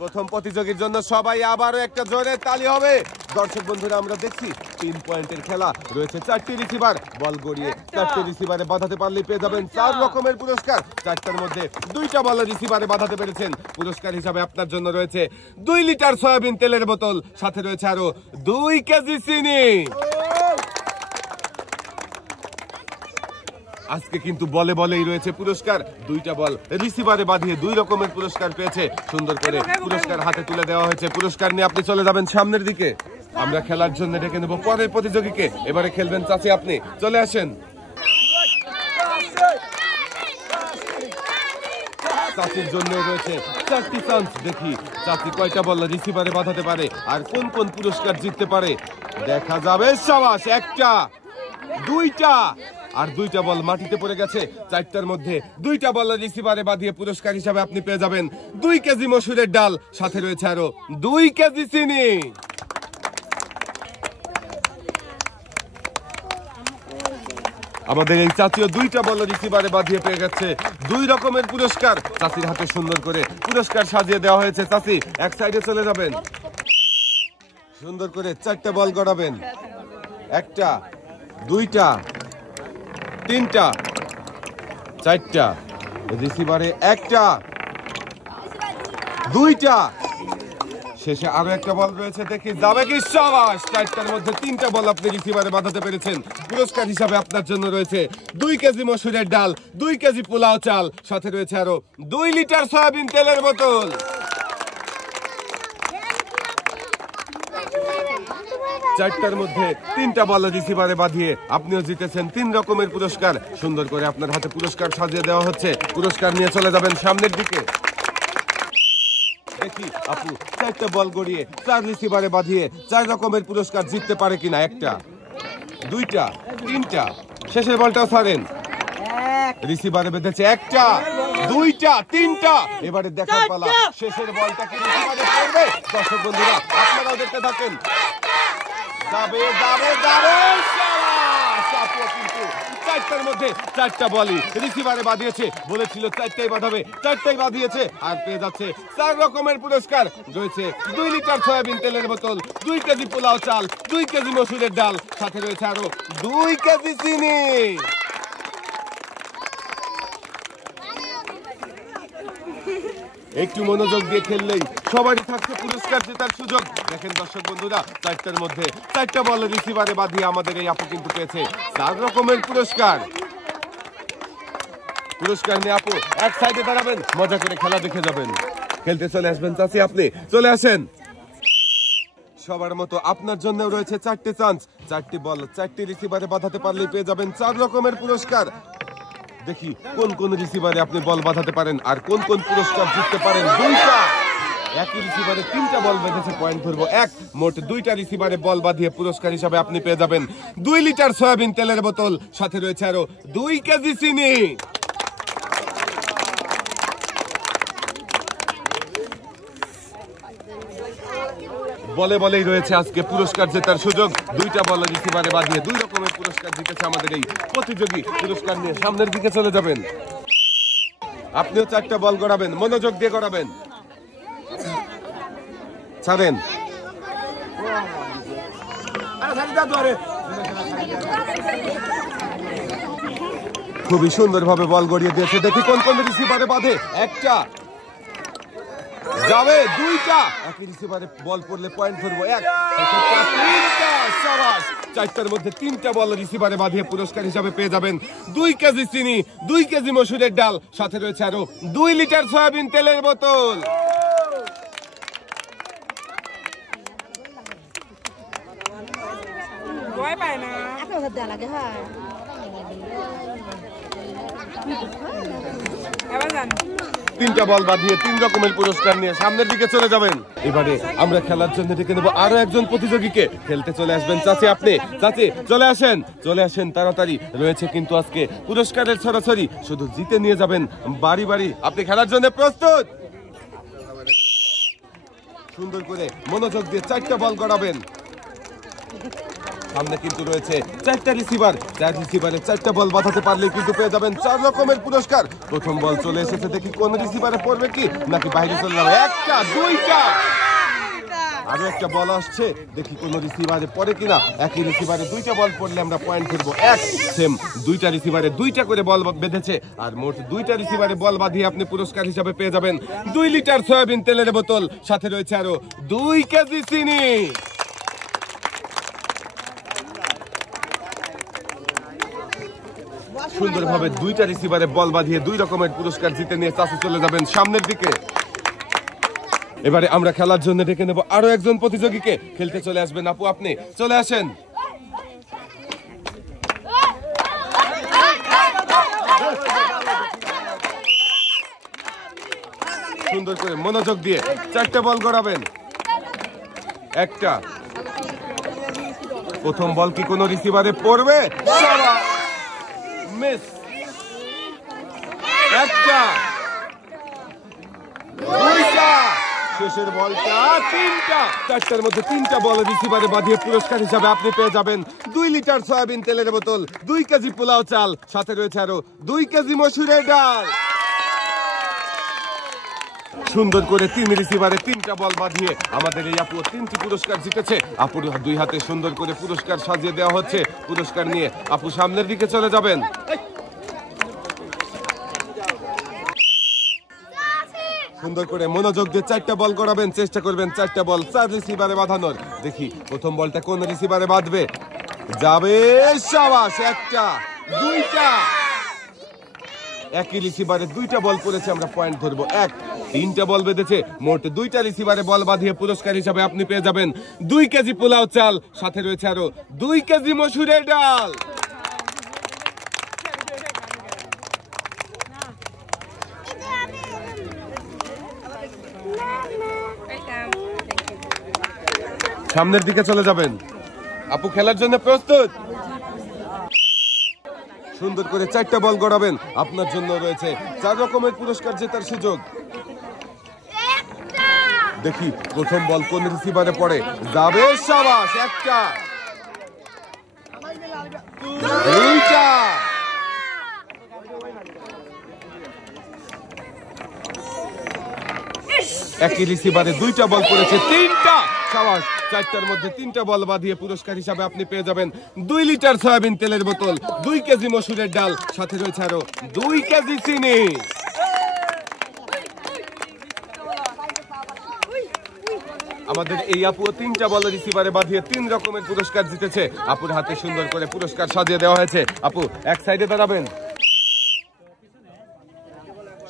প্রথম প্রতিযোগীর জন্য সবাই আবারও একটা জোরে তালি হবে। দর্শক বন্ধুরা, আমরা দেখছি 3 পয়েন্টের খেলা রয়েছে। 4টি রিসিভার বল গড়িয়ে 4টি রিসিভারে বাঁধাতে পারলেই পেয়ে যাবেন 4 রকমের পুরস্কার। 4টার মধ্যে 2টা বল রিসিভারে বাঁধাতে পেরেছেন। পুরস্কার হিসাবে আপনার জন্য রয়েছে 2 লিটার সয়াবিন তেলের বোতল, সাথে রয়েছে আরো 2 কেজি চিনি। আজকে কিন্তু বলে বলেই রয়েছে পুরস্কার। 2টা বল রিসিভারে বাঁধিয়ে 2 রকমের পুরস্কার পেয়েছে। সুন্দর করে পুরস্কার হাতে তুলে দেওয়া হয়েছে। পুরস্কার নিয়ে আপনি চলে যাবেন সামনের দিকে। আমরা খেলার জন্য ডেকে নেব পরের প্রতিযোগীকে। এবারে খেলবেন চাচি, আপনি চলে আসেন। চাচির জন্য রয়েছে 4টি চান্স। দেখি চাচি কয়টা বল রিসিভারে বাঁধাতে পারে আর কোন কোন পুরস্কার জিততে পারে, দেখা যাবে। সাবাস, 1টা, 2টা, আর 2টা বল মাটিতে পড়ে গেছে। 4টার মধ্যে 2টা বল রিসিভারে বাঁধিয়ে পুরস্কার হিসাবে আপনি পেয়ে যাবেন 2 কেজি মসুরের ডাল, সাথে রয়েছে আরো 2 কেজি চিনি। আমাদের এই চাচিও 2টা বল রিসিভারে বাঁধিয়ে পেয়ে গেছে 2 রকমের পুরস্কার। চাচির হাতে সুন্দর করে পুরস্কার সাজিয়ে দেওয়া হয়েছে। চাচি এক সাইডে চলে যাবেন। সুন্দর করে 4টা বল গড়াবেন। 1টা, 2টা, 3টা, 4টা, রিসিভারে 1টা, 2টা, শেষে আরো একটা বল রয়েছে। দেখি যাবে কি। সাবাস, 4টার মধ্যে 3টা বল আপনি রিসিভারে বাঁধাতে পেরেছেন। পুরস্কার হিসাবে আপনার জন্য রয়েছে 2 কেজি মসুরের ডাল, 2 কেজি পোলাও চাল, সাথে রয়েছে আরো 2 লিটার সয়াবিন তেলের বোতল। 4টার মধ্যে 3টা বল রিসিভারে বাঁধিয়ে আপনিও জিতেছেন 3 রকমের পুরস্কার। সুন্দর করে আপনার হাতে পুরস্কার সাজিয়ে দেওয়া হচ্ছে। পুরস্কার নিয়ে চলে যাবেন সামনের দিকে। দেখি আপু 4টা বল গড়িয়ে 4 রিসিভারে বাঁধিয়ে 4 রকমের পুরস্কার জিততে পারে কিনা। 1টা, 2টা, 3টা, শেষের বলটাও ছাড়েন। রিসিভারে বেঁধেছে 1টা, 2টা, 3টা। এবারে দেখার পালা শেষের বলটা কি রিসিভারে পড়বে। দর্শক বন্ধুরা, আপনারাও দেখতে থাকেন। যাবে, যাবে, যাবে। কিন্তু 4টার মধ্যে 4টা বলই রিসিভারে বাঁধিয়েছে। বলেছিল 4টাই বাঁধাবে, 4টাই বাঁধিয়েছে আর পেয়ে যাচ্ছে 4 রকমের পুরস্কার। রয়েছে 2 লিটার সয়াবিন তেলের বোতল, 2 কেজি পোলাও চাল, 2 কেজি মসুরের ডাল, সাথে রয়েছে আরো 2 কেজি চিনি। একটু মনোযোগ দিয়ে খেললেই সবারই থাকছে পুরস্কার জেতার সুযোগ। দেখেন দর্শক বন্ধুরা, 4টার মধ্যে 4টা বল রিসিভারে বাঁধিয়ে আমাদের এই আপু কিন্তু পেয়েছে 4 রকমের পুরস্কার। পুরস্কার নিয়ে আপু এক সাইডে দাঁড়াবেন, মজা করে খেলা দেখে যাবেন। খেলতে চলে আসবেন চাচি, আপনি চলে আসেন। সবার মতো আপনার জন্য রয়েছে 4টে চান্স। 4টি বল 4টি রিসিভারে বাঁধাতে পারলেই পেয়ে যাবেন 4 রকমের পুরস্কার। দেখি কোন কোন রিসিভারে আপনি বল বাঁধাতে পারেন আর কোন কোন পুরস্কার জিততে পারেন। 2টা, একই রিসিভারে 3টা বল বেঁধেছে, পয়েন্ট ধরবো 1। মোট 2টা রিসিভারে বল বাঁধিয়ে পুরস্কার হিসাবে আপনি পেয়ে যাবেন 2 লিটার সয়াবিন তেলের বোতল, সাথে রয়েছে আরো 2 কেজি চিনি। বলে বলেই রয়েছে আজকে পুরস্কার জেতার সুযোগ। 2টা বল রিসিভারে বাঁধিয়ে 2 রকমের পুরস্কার জিতেছে আমাদের এই প্রতিযোগী। পুরস্কার নিয়ে সামনের দিকে চলে যাবেন। আপনিও 4টা বল গড়াবেন, মনোযোগ দিয়ে গড়াবেন। ছাড়েন। খুবই সুন্দরভাবে বল গড়িয়ে দিয়েছে। দেখি কোন কোন রিসিভারে বাঁধে। 1টা, যাবে 2টা, একই রিসিভারে বল পড়লে পয়েন্ট ধরবো 1। 3টা, সাবাস। 4টার মধ্যে 3টা বল রিসিভারে বাঁধিয়ে পুরস্কার হিসাবে পেয়ে যাবেন 2 কেজি চিনি, 2 কেজি মসুরের ডাল, সাথে রয়েছে আরো 2 লিটার সয়াবিন তেলের বোতল। ভয় পায় না। 3টা বল বাঁধিয়ে 3 রকমের পুরস্কার নিয়ে সামনের দিকে চলে যাবেন। এবারে আমরা খেলার জন্য ডেকে নেব আরো একজন প্রতিযোগীকে। খেলতে চলে আসবেন চাচি, আপনি চাচি চলে আসেন, চলে আসেন তাড়াতাড়ি। রয়েছে কিন্তু আজকে পুরস্কারের ছড়াছড়ি, শুধু জিতে নিয়ে যাবেন বাড়ি বাড়ি। আপনি খেলার জন্য প্রস্তুত? সুন্দর করে মনোযোগ দিয়ে 4টা বল গড়াবেন। সামনে কিন্তু রয়েছে 4টা রিসিভার, 4 রিসিভারে 4টা বল বাঁধাতে পারলে কিন্তু পেয়ে যাবেন 4 রকমের পুরস্কার। প্রথম বল চলে এসেছে, দেখি কোন রিসিভারে পড়বে কি নাকি বাইরে চলে যাবে। একটা, দুইটা, আরো একটা বল আসছে, দেখি কোন রিসিভারে পড়ে কিনা। একই রিসিভারে 2টা বল পড়লে আমরা পয়েন্ট ধরবো 1। সেম 2টা রিসিভারে 2টা করে বল বেঁধেছে, আর মোট 2টা রিসিভারে বল বাঁধিয়ে আপনি পুরস্কার হিসাবে পেয়ে যাবেন 2 লিটার সয়াবিন তেলের বোতল, সাথে রয়েছে আরো 2 কেজি চিনি। সুন্দরভাবে 2টা রিসিভারে বল বাঁধিয়ে 2 রকমের পুরস্কার জিতে নিয়ে চাচি চলে যাবেন সামনের দিকে। এবারে আমরা খেলার জন্য ডেকে নেব আরো একজন প্রতিযোগীকে। খেলতে চলে আসবেন আপু, আপনি চলে আসেন। সুন্দর করে মনোযোগ দিয়ে 4টে বল গড়াবেন। একটা, প্রথম বল কি কোন রিসিভারে পড়বে? মিস। একটা, দুইটা, শেষের বলটা 3টা। 4টার মধ্যে 3টা বল রিসিভারে বাঁধিয়ে পুরস্কার হিসাবে আপনি পেয়ে যাবেন 2 লিটার সয়াবিন তেলের বোতল, 2 কেজি পোলাও চাল, সাথে রয়েছে আরো 2 কেজি মসুরের ডাল। সুন্দর করে 3 রিসিভারে 3টা বল বাঁধিয়ে আমাদের এই আপু 3টি পুরস্কার জিতেছে। আপুর 2 হাতে সুন্দর করে পুরস্কার সাজিয়ে দেওয়া হচ্ছে। পুরস্কার নিয়ে আপু সামনের দিকে চলে যাবেন। সুন্দর করে মনোযোগ দিয়ে 4টা বল গড়াবেন, চেষ্টা করবেন 4টা বল 4 রিসিভারে বাঁধানোর। দেখি প্রথম বলটা কোন রিসিভারে বাঁধবে। যাবে, শাবাশ। একটা, দুইটা, একই রিসিভারে 2টা বল পড়েছে, আমরা পয়েন্ট ধরবো 1। 3টা বল বেঁধেছে, মোট 2টা রিসিভারে বল বাঁধিয়ে পুরস্কার হিসাবে আপনি পেয়ে যাবেন 2 কেজি পোলাও চাল, সাথে রয়েছে আরো 2 কেজি মসুরের ডাল। সামনের দিকে চলে যাবেন আপু, খেলার জন্য প্রস্তুত? সুন্দর করে 4টা বল গড়াবেন, আপনার জন্য রয়েছে 4 রকমের পুরস্কার জেতার সুযোগ। দেখি প্রথম বল কোন রিসিভারে পড়ে। যাবে, শাবাশ। একটা, দুইটা, একই রিসিভারে 2টা বল পড়েছে, 3টা। শাবাশ। 4টার মধ্যে 3টা বল বাঁধিয়ে পুরস্কার হিসাবে আপনি পেয়ে যাবেন 2 লিটার সয়াবিন তেলের বোতল, 2 কেজি মসুরের ডাল, সাথে রয়েছে আরো 2 কেজি চিনি। আমাদের এই আপু 3টা বল রিসিভারে বাঁধিয়ে 3 রকমের পুরস্কার জিতেছে। আপুর হাতে সুন্দর করে পুরস্কার সাজিয়ে দেওয়া হয়েছে। আপু এক সাইডে দাঁড়াবেন।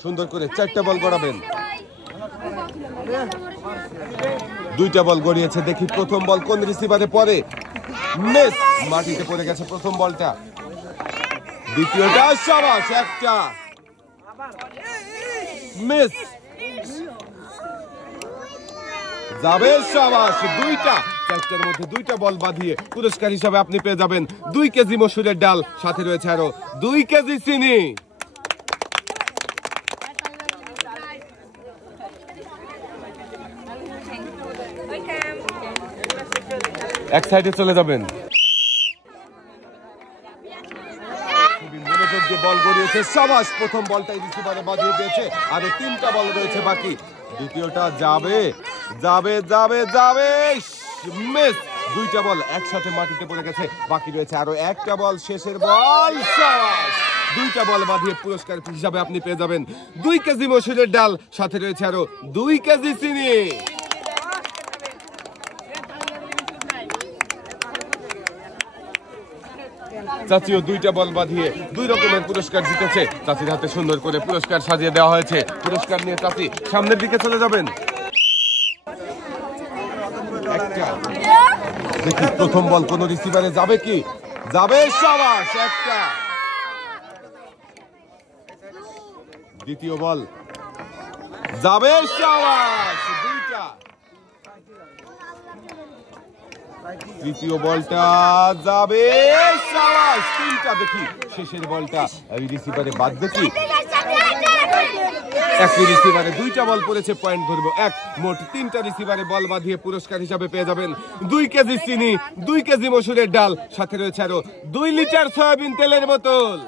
সুন্দর করে 4টা বল গড়াবেন। 2টা বল গড়িয়েছে, দেখি প্রথম বল কোন রিসিভারে পড়ে। মিস, মাটিতে পড়ে গেছে প্রথম বলটা। দ্বিতীয়টা, শাবাশ। একটা, মিস। যাবে, শাবাশ। 2টা। 4টার মধ্যে 2টা বল বাঁধিয়ে পুরস্কার হিসাবে আপনি পেয়ে যাবেন 2 কেজি মসুরের ডাল, সাথে রয়েছে আরো 2 কেজি চিনি। এক সাইডে চলে যাবেন। মনোযোগ দিয়ে বল গড়িয়েছে, শাবাশ। প্রথম বলটাই রিসিভারে বাঁধিয়ে দিয়েছে, আরো 3টা বল রয়েছে বাকি। দ্বিতীয়টা যাবে, যাবে, যাবে, যাবে, মিস। 2টা বল একসাথে মাটিতে পড়ে গেছে, বাকি রয়েছে আরো 1টা বল, শেষের বল, শাবাশ। 2টা বল বাঁধিয়ে পুরস্কার হিসাবে আপনি পেয়ে যাবেন 2 কেজি মসুরের ডাল, সাথে রয়েছে আরো 2 কেজি চিনি। চাচিও 2টা বল বাঁধিয়ে 2 রকমের পুরস্কার জিতেছে। চাচির হাতে সুন্দর করে পুরস্কার সাজিয়ে দেওয়া হয়েছে। পুরস্কার নিয়ে চাচি সামনের দিকে চলে যাবেন। একটা, দেখি প্রথম বল কোন রিসিভারে যাবে কি। যাবে, শাবাশ। একটা, দ্বিতীয় বল যাবে, শাবাশ। 2টা, তৃতীয় বলটা যাবে, শাবাশ। 3টা, দেখি শেষের বলটা রিসিভারে বাঁধবে কি। একই রিসিভারে দুইটা বল পড়েছে, পয়েন্ট ধরবো এক। মোট 3টা রিসিভারে বল বাঁধিয়ে পুরস্কার হিসাবে পেয়ে যাবেন 2 কেজি চিনি, 2 কেজি মসুরের ডাল, সাথে রয়েছে আরো 2 লিটার সয়াবিন তেলের বোতল।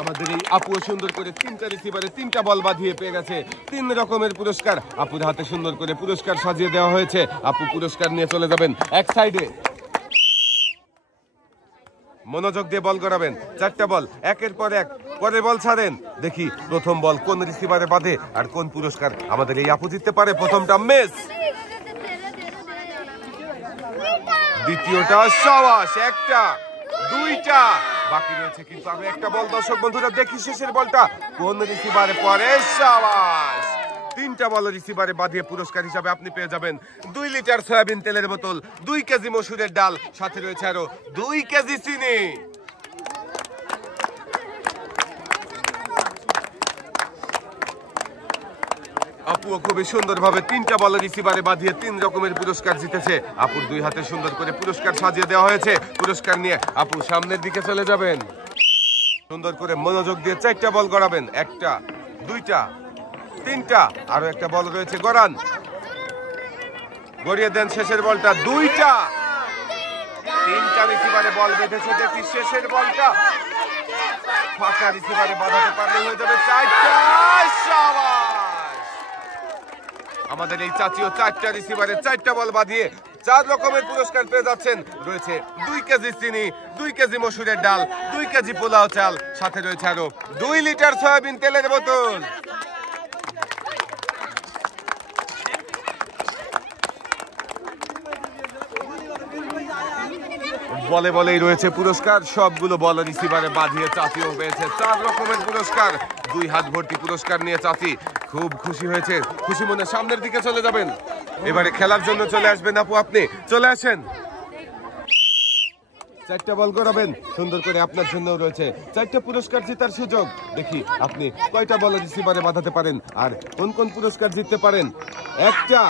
আমাদের এই আপু সুন্দর করে 3টা রিসিভারে 3টা বল বাঁধিয়ে পেয়ে গেছে 3 রকমের পুরস্কার। আপুর হাতে সুন্দর করে পুরস্কার সাজিয়ে দেওয়া হয়েছে। আপু পুরস্কার নিয়ে চলে যাবেন এক সাইডে। মনোযোগ দিয়ে বল করাবেন, 4টা বল একের পর এক, পরে বল ছাড়েন। দেখি প্রথম বল কোন রিসিভারে বাঁধে আর কোন পুরস্কার আমাদের এই আপু জিততে পারে। প্রথমটা মিস, দ্বিতীয়টা সাবাস, একটা, দুইটা, বাকি রয়েছে কিন্তু আরো একটা বল। দর্শক বন্ধুরা দেখি শেষের বলটা কোন রিসিভারে পড়ে। সাবাস, 3টা বল রিসিভারে বাঁধিয়ে পুরস্কার হিসাবে আপনি পেয়ে যাবেন 2 লিটার সয়াবিন তেলের বোতল, 2 কেজি মসুরের ডাল, সাথে রয়েছে আরো 2 কেজি চিনি। আপুও খুবই সুন্দরভাবে 3টা বল রিসিভারে বাঁধিয়ে 3 রকমের পুরস্কার জিতেছে। আপুর 2 হাতে সুন্দর করে পুরস্কার সাজিয়ে দেওয়া হয়েছে। পুরস্কার নিয়ে আপু সামনের দিকে চলে যাবেন। সুন্দর করে মনোযোগ দিয়ে 4টা বল গড়াবেন, 1টা, 2টা, 3টা, আরো একটা বল রয়েছে, গড়ান, গড়িয়ে দেন শেষের বলটা, 2টা, 3টা রিসিভারে বল বেঁধেছে। দেখি শেষের বলটা ফাঁকা রিসিভারে বাঁধাতে পারলে হয়ে যাবে 4টা। সাবাস, আমাদের এই চাচিও 4টা রিসিভারে 4টা বল বাঁধিয়ে 4 রকমের পুরস্কার পেয়ে যাচ্ছেন। রয়েছে 2 কেজি চিনি, 2 কেজি মসুরের ডাল, 2 কেজি পোলাও চাল, সাথে রয়েছে আরো 2 লিটার সয়াবিন তেলের বোতল। বলে বলেই রয়েছে পুরস্কার, সবগুলো বল রিসিভারে বাঁধিয়ে চাচিও পেয়েছে 4 রকমের পুরস্কার। 2 হাত ভর্তি পুরস্কার নিয়ে চাচি খুব খুশি হয়েছে। খুশি মনে সামনের দিকে চলে যাবেন। এবারে খেলার জন্য চলে আসবেন আপু, আপনি চলে আসেন। 4টা বল গড়াবেন সুন্দর করে, আপনার জন্য রয়েছে 4টা পুরস্কার জেতার সুযোগ। দেখি আপনি কয়টা বল রিসিভারে বাঁধাতে পারেন আর কোন কোন পুরস্কার জিততে পারেন। 1টা,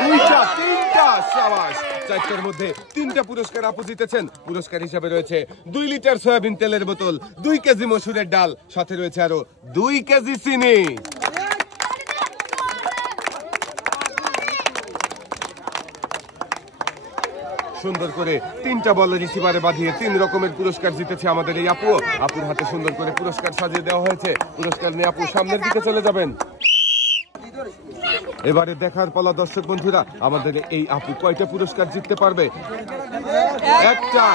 2টা, 3টা, সাবাস, 4টার মধ্যে 3টা পুরস্কার আপু জিতেছেন। পুরস্কার হিসাবে রয়েছে 2 লিটার সয়াবিন তেলের বোতল, 2 কেজি মসুরের ডাল, সাথে রয়েছে আরো 2 কেজি চিনি। সুন্দর করে 3টা বল রিসিভারে বাঁধিয়ে 3 রকমের পুরস্কার জিতেছে আমাদের এই আপু। আপুর হাতে সুন্দর করে পুরস্কার সাজিয়ে দেওয়া হয়েছে। পুরস্কার নিয়ে আপু সামনের দিকে চলে যাবেন। এবারে দেখার পালা দর্শক বন্ধুরা, আমাদের এই আপু কয়টা পুরস্কার জিততে পারবে। 1টা,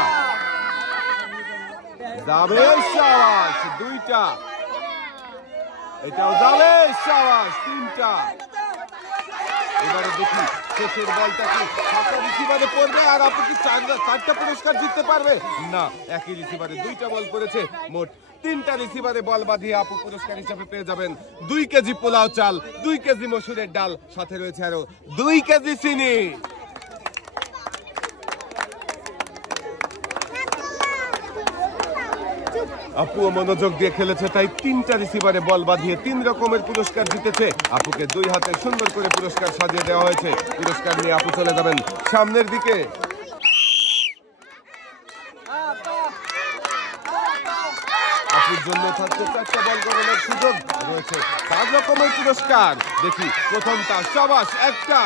যাবে, সাবাস, 2টা, এটাও যাবে, সাবাস, 3টা। এবারে দেখি শেষের বলটা কি ফাঁকা রিসিভারে পড়বে আর আপু কি 4টা পুরস্কার জিততে পারবে না। একই রিসিভারে 2টা বল পড়েছে, মোট 3টা রিসিভারে বল বাঁধিয়ে আপু পুরস্কার হিসাবে পেয়ে যাবেন 2 কেজি পোলাও চাল, 2 কেজি মসুরের ডাল, সাথে রয়েছে আরো 2 কেজি চিনি। আপুও মনোযোগ দিয়ে খেলেছে, তাই 3টা রিসিভারে বল বাঁধিয়ে 3 রকমের পুরস্কার জিতেছে। আপুকে 2 হাতে সুন্দর করে পুরস্কার সাজিয়ে দেওয়া হয়েছে। পুরস্কার নিয়ে আপু চলে যাবেন সামনের দিকে। আপুর জন্য থাকছে 4টা বল গড়ানোর সুযোগ, রয়েছে 5 রকমের পুরস্কার। দেখি প্রথমটা, সাবাস, 1টা,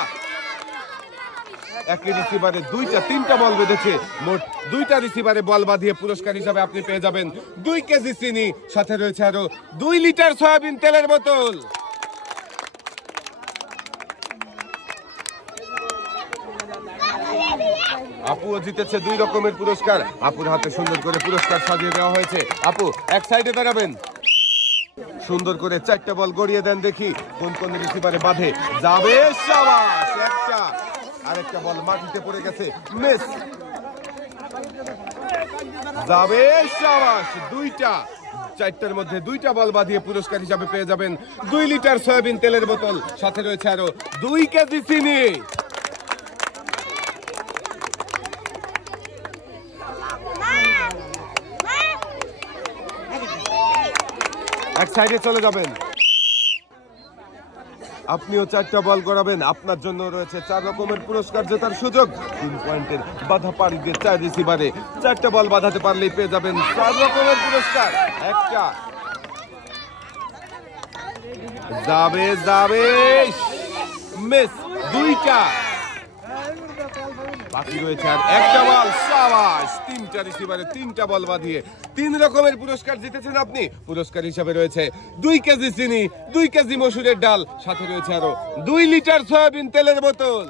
একই রিসিভারে 2টা, 3টা বল বেঁধেছে। মোট 2টা রিসিভারে বল বাঁধিয়ে পুরস্কার হিসাবে আপনি পেয়ে যাবেন 2 কেজি চিনি, সাথে রয়েছে আরো 2 লিটার সয়াবিন তেলের বোতল। আপুও জিতেছে 2 রকমের পুরস্কার। আপুর হাতে সুন্দর করে পুরস্কার সাজিয়ে দেওয়া হয়েছে। আপু এক সাইডে দাঁড়াবেন। সুন্দর করে 4টা বল গড়িয়ে দেন, দেখি কোন কোন রিসিভারে বাঁধে। যাবে, সাবাস, 1টা, আরেকটা বল মাটিতে পড়ে গেছে, মিস, যাবে, সাবাস, 2টা। 4টার মধ্যে 2টা বল বাঁধিয়ে পুরস্কার হিসাবে পেয়ে যাবেন 2 লিটার সয়াবিন তেলের বোতল, সাথে রয়েছে আরো 2 কেজি চিনি। এক সাইডে চলে যাবেন। আপনিও 4টা বল করাবেন। আপনার জন্য রয়েছে 4 রকমের পুরস্কার জেতার সুযোগ। 3 পয়েন্টের বাধা পাড়ি দিয়ে 4 রিসিভারে 4টা বল বাঁধাতে পারলেই পেয়ে যাবেন 4 রকমের পুরস্কার। একটা যাবে যাবে, মিস। 2টা বাকি রয়েছে আর একটা বল। শাবাশ, 3টা রিসিভারে 3টা বল বাঁধিয়ে 3 রকমের পুরস্কার জিতেছেন আপনি। পুরস্কার হিসাবে রয়েছে 2 কেজি চিনি, 2 কেজি মসুরের ডাল, সাথে রয়েছে আরো 2 লিটার সয়াবিন তেলের বোতল।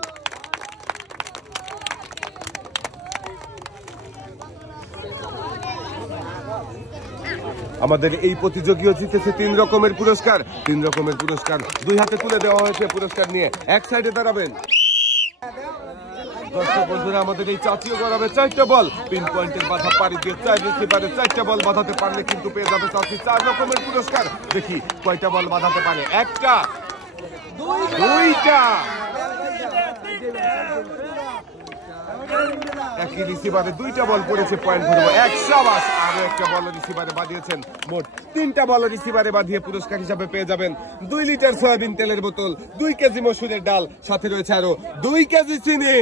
আমাদের এই প্রতিযোগীও জিতেছে 3 রকমের পুরস্কার। 3 রকমের পুরস্কার 2 হাতে তুলে দেওয়া হয়েছে। পুরস্কার নিয়ে এক সাইডে দাঁড়াবেন। দর্শক বন্ধুরা, আমাদের এই চাচিও গড়াবে 4টা বল। 3 পয়েন্টের বাধা পাড়ি দিয়ে 4 রিসিভারে 4টা বল বাঁধাতে পারলে কিন্তু পেয়ে যাবে চাচি 4 রকমের পুরস্কার। দেখি কয়টা বল বাঁধাতে পারে। একটা, 2টা, একই রিসিভারে 2টা বল পড়েছে, পয়েন্ট ধরবো 1। শাবাশ, আরো একটা বল রিসিভারে বাঁধিয়েছেন। মোট 3টা বল রিসিভারে বাঁধিয়ে পুরস্কার হিসাবে পেয়ে যাবেন 2 লিটার সয়াবিন তেলের বোতল, 2 কেজি মসুরের ডাল, সাথে রয়েছে আরো 2 কেজি চিনি।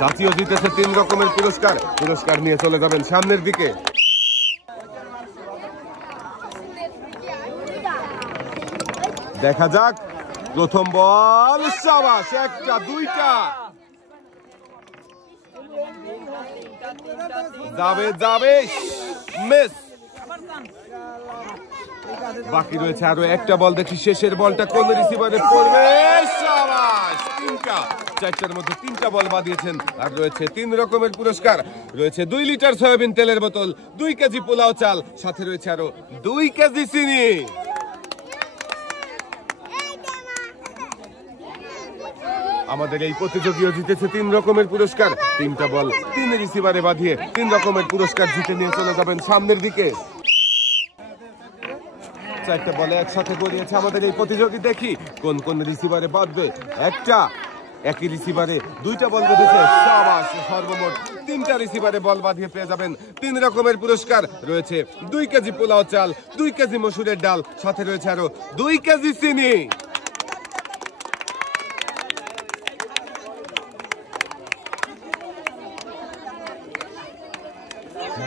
চাচিও জিতেছে 3 রকমের পুরস্কার। পুরস্কার নিয়ে চলে যাবেন সামনের দিকে। দেখা যাক প্রথম বল। শাবাশ, একটা, 2টা, যাবে যাবে, মিস। বাকি রয়েছে আরো একটা বল। দেখি শেষের বলটা কোন রিসিভারে পড়বে। শাবাশ, 3টা। 4টার মধ্যে 3টা বল বাঁধিয়েছেন। আর রয়েছে 3 রকমের পুরস্কার। রয়েছে 2 লিটার সয়াবিন তেলের বোতল, 2 কেজি পোলাও চাল, সাথে রয়েছে আরো 2 কেজি চিনি। আমাদের এই প্রতিযোগীও জিতেছে 3 রকমের পুরস্কার। 3টা বল 3 রিসিভারে বাঁধিয়ে 3 রকমের পুরস্কার জিতে নিয়ে চলে যাবেন সামনের দিকে। 4টা বলে একসাথে গড়িয়েছে আমাদের এই প্রতিযোগী। দেখি কোন কোন রিসিভারে বাঁধবে। একটা, একই রিসিভারে 2টা বল বেঁধেছে। শাবাশ, সর্বমোট 3টা রিসিভারে বল বাঁধিয়ে পেয়ে যাবেন 3 রকমের পুরস্কার। রয়েছে 2 কেজি পোলাও চাল, 2 কেজি মসুরের ডাল, সাথে রয়েছে আরো 2 কেজি চিনি।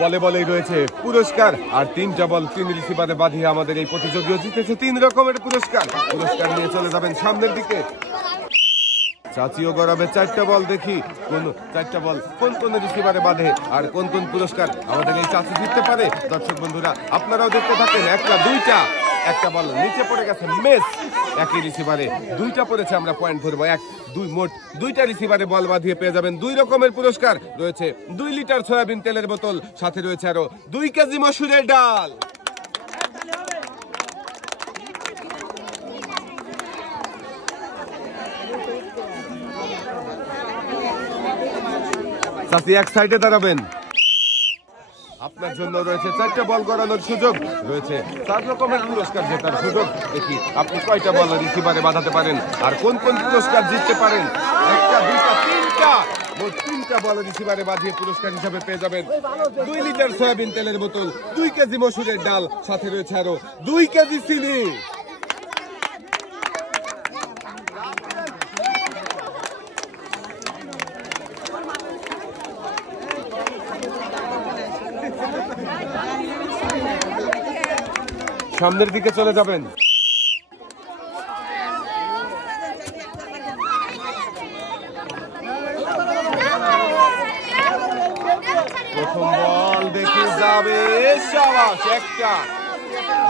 বলে বলেই রয়েছে পুরস্কার। আর 3টা বল 3 রিসিভারে বাঁধিয়ে আমাদের এই প্রতিযোগীও জিতেছে 3 রকমের পুরস্কার। পুরস্কার নিয়ে চলে যাবেন সামনের দিকে। চাচিও গড়াবে 4টা বল। দেখি কোন 4টা বল কোন কোন রিসিভারে বাঁধে আর কোন কোন পুরস্কার আমাদের এই চাচি জিততে পারে। দর্শক বন্ধুরা, আপনারাও দেখতে থাকেন। একটা, 2টা, একটা বল নিচে পড়ে গেছে, মিস। একই রিসিভারে 2টা পড়েছে, আমরা পয়েন্ট ধরবো 1, 2। মোট 2টা রিসিভারে বল বাঁধিয়ে পেয়ে যাবেন 2 রকমের পুরস্কার। রয়েছে 2 লিটার সয়াবিন তেলের বোতল, সাথে রয়েছে আরো 2 কেজি মসুরের ডাল। চাচি এক সাইডে দাঁড়াবেন। আপনার জন্য রয়েছে 4টা বল গড়ানোর সুযোগ। রয়েছে 4 রকমের পুরস্কার জেতার সুযোগ। দেখি আপনি কয়টা বল রিসিভারে বাঁধাতে পারেন আর কোন কোন পুরস্কার জিততে পারেন। একটা, 2টা, 3টা। মোট 3টা বল রিসিভারে বাঁধিয়ে পুরস্কার হিসাবে পেয়ে যাবেন 2 লিটার সয়াবিন তেলের বোতল, 2 কেজি মসুরের ডাল, সাথে রয়েছে আরো 2 কেজি চিনি। সামনের দিকে চলে যাবেন। প্রথম বল দেখি যাবে। শাবাশ, একটা,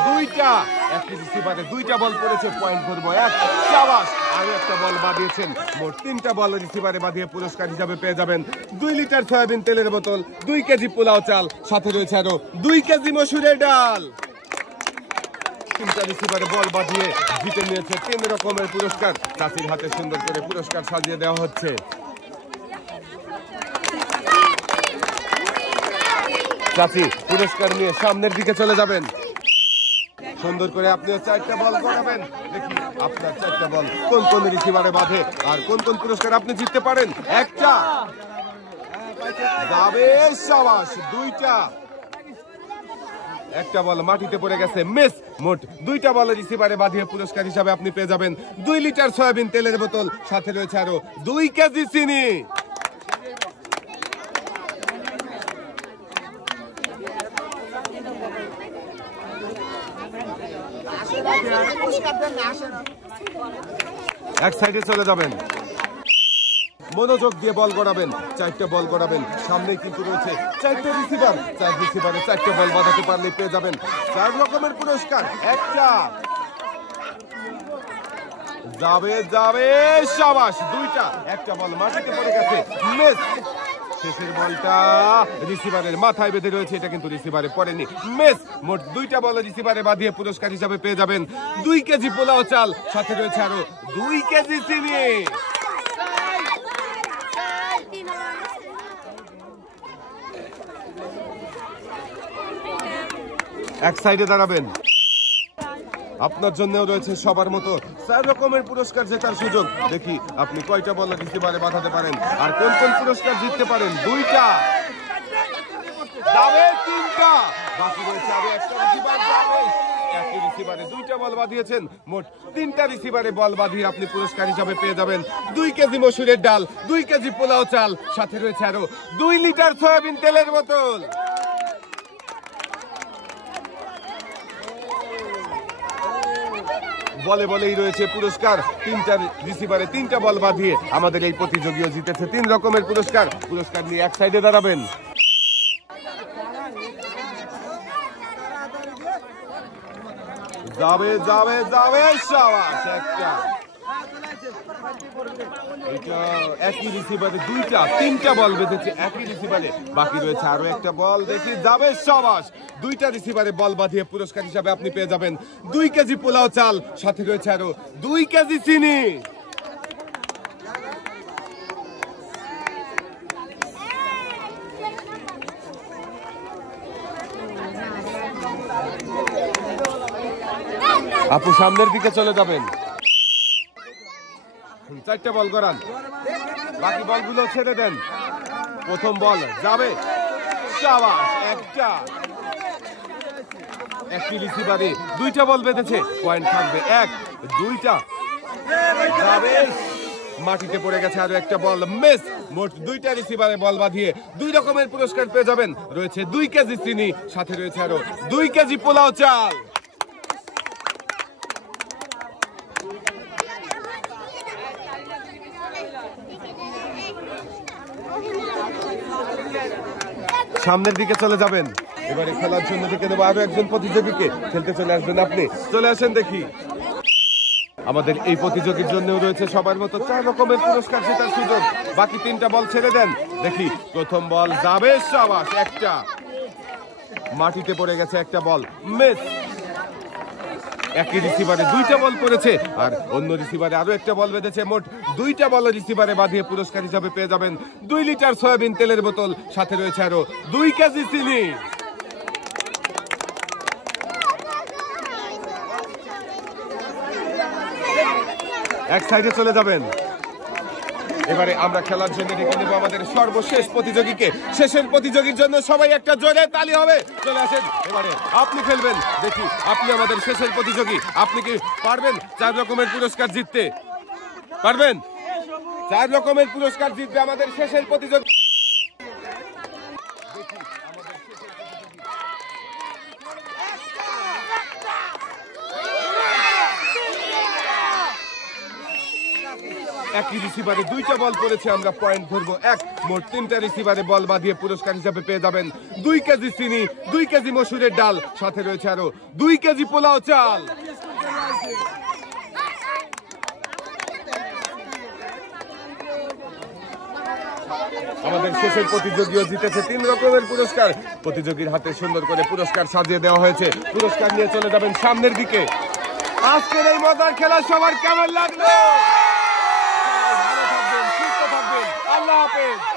2টা, একই রিসিভারে 2টা বল পড়েছে, পয়েন্ট ধরবো 1। শাবাশ, আরো একটা বল বাঁধিয়েছেন। মোট 3টা বল রিসিভারে বাঁধিয়ে পুরস্কার হিসাবে পেয়ে যাবেন 2 লিটার সয়াবিন তেলের বোতল, 2 কেজি পোলাও চাল, সাথে রয়েছে আরো 2 কেজি মসুরের ডাল। 3টা রিসিভারে বল বাঁধিয়ে জিতে নিয়েছে 3 রকমের পুরস্কার। চাচির হাতে সুন্দর করে পুরস্কার সাজিয়ে দেওয়া হচ্ছে। চাচি পুরস্কার নিয়ে সামনের দিকে চলে যাবেন। সুন্দর করে আপনিও 4টা বল করাবেন। দেখি আপনার 4টা বল কোন কোন রিসিভারে বাঁধে আর কোন কোন পুরস্কার আপনি জিততে পারেন। একটা, যাবে, সাবাস, দুইটা। একটা বল মাটিতে পড়ে গেছে, মিস। মোট দুইটা বল রিসিভারে বাঁধিয়ে পুরস্কার হিসাবে আপনি পেয়ে যাবেন 2 লিটার সয়াবিন তেলের বোতল, সাথে রয়েছে আরো 2 কেজি চিনি। এক সাইডে চলে যাবেন, মনোযোগ দিয়ে বল গড়াবেন, 4টা বল গড়াবেন। সামনে কিন্তু রয়েছে 4টে রিসিভার, 4 রিসিভারে 4টে বল বাঁধাতে পারলে পেয়ে যাবেন 4 রকমের পুরস্কার। একটা যাবে, যাবে, সাবাস, দুইটা। একটা বল মাটিতে পড়ে গেছে, মিস। শেষের বলটা রিসিভারের মাথায় বেঁধে রয়েছে, এটা কিন্তু রিসিভারে পড়েনি, মিস। মোট 2টা বল রিসিভারে বাঁধিয়ে পুরস্কার হিসাবে পেয়ে যাবেন 2 কেজি পোলাও চাল, সাথে রয়েছে আরো 2 কেজি চিনি। এক সাইডে দাঁড়াবেন, আপনার জন্যও রয়েছে সবার মতো 4 রকমের পুরস্কার জেতার সুযোগ। দেখি আপনি কয়টা বল রিসিভারে বাঁধাতে পারেন আর কোন কোন পুরস্কার জিততে পারেন। 2টা যাবে, 3টা বাকি রয়েছে, আরো একটা রিসিভার যাবে। একই রিসিভারে 2টা বল বাঁধিয়েছেন, মোট 3টা রিসিভারে বল বাঁধিয়ে আপনি পুরস্কার হিসাবে পেয়ে যাবেন 2 কেজি মসুরের ডাল, 2 কেজি পোলাও চাল, সাথে রয়েছে আরো 2 লিটার সয়াবিন তেলের বোতল। বলে বলেই রয়েছে পুরস্কার। 3টা রিসিভারে 3টা বল বাঁধিয়ে আমাদের এই প্রতিযোগীও জিতেছে 3 রকমের পুরস্কার। পুরস্কার নিয়ে এক সাইডে দাঁড়াবেন, যাবে, যাবে, যাবে, সাবাস, একটা। এটা একই রিসিভারে 2টা 3টা বল বেঁধেছে একই রিসিভারে, বাকি রয়েছে আরো একটা বল। দেখি, যাবে, সাবাস, 2টা রিসিভারে বল বাঁধিয়ে পুরস্কার হিসাবে আপনি পেয়ে যাবেন 2 কেজি পোলাও চাল, সাথে রয়েছে আরো 2 কেজি চিনি। আপু সামনের দিকে চলে যাবেন, 4টে বল গড়ান, বাকি বলগুলো ছেড়ে দেন। প্রথম বল যাবে, সাবাস, একটা। একটি রিসিভারে 2টা বল বেঁধেছে, পয়েন্ট থাকবে 1। 2টা যাবে, মাটিতে পড়ে গেছে, আরো একটা বল, মিস। মোট 2টা রিসিভারে বল বাঁধিয়ে 2 রকমের পুরস্কার পেয়ে যাবেন। রয়েছে 2 কেজি চিনি, সাথে রয়েছে আরো 2 কেজি পোলাও চাল। সামনের দিকে চলে যাবেন, এবারে খেলার জন্য দেখে নেবো আরো একজন প্রতিযোগীকে। খেলতে চলে আসবেন আপনি, চলে আসেন। দেখি আমাদের এই প্রতিযোগীর জন্য রয়েছে সবার মতো 4 রকমের পুরস্কার জেতার সুযোগ। বাকি 3টা বল ছেড়ে দেন। দেখি প্রথম বল যাবে, সাবাস, একটা। মাটিতে পড়ে গেছে একটা বল, মিস। একই রিসিভারে 2টা বল পড়েছে আর অন্য রিসিভারে আরো একটা বল বেঁধেছে। মোট 2টা বল রিসিভারে বাঁধিয়ে পুরস্কার হিসাবে পেয়ে যাবেন 2 লিটার সয়াবিন তেলের বোতল, সাথে রয়েছে আরো 2 কেজি চিনি। এক সাইডে চলে যাবেন, এবারে আমরা খেলার জন্য ডেকে নেব আমাদের সর্বশেষ প্রতিযোগীকে। শেষের প্রতিযোগীর জন্য সবাই একটা জোরে তালি হবে। চলে আসেন, এবারে আপনি খেলবেন। দেখি আপনি আমাদের শেষের প্রতিযোগী, আপনি কি পারবেন 4 রকমের পুরস্কার জিততে? পারবেন? 4 রকমের পুরস্কার জিতবে আমাদের শেষের প্রতিযোগী। একই রিসিভারে 2টা বল পড়েছে, আমরা পয়েন্ট ধরবো 1। মোট 3টা রিসিভারে বল বাঁধিয়ে পুরস্কার হিসাবে পেয়ে যাবেন 2 কেজি চিনি, 2 কেজি মসুরের ডাল, সাথে রয়েছে আরো 2 কেজি পোলাও চাল। আমাদের শেষের প্রতিযোগীও জিতেছে 3 রকমের পুরস্কার। প্রতিযোগীর হাতে সুন্দর করে পুরস্কার সাজিয়ে দেওয়া হয়েছে। পুরস্কার নিয়ে চলে যাবেন সামনের দিকে। আজকের এই মজার খেলা সবার কেমন লাগলো? ভালো থাকবেন, সুস্থ থাকবেন, আল্লাহ হাফেজ।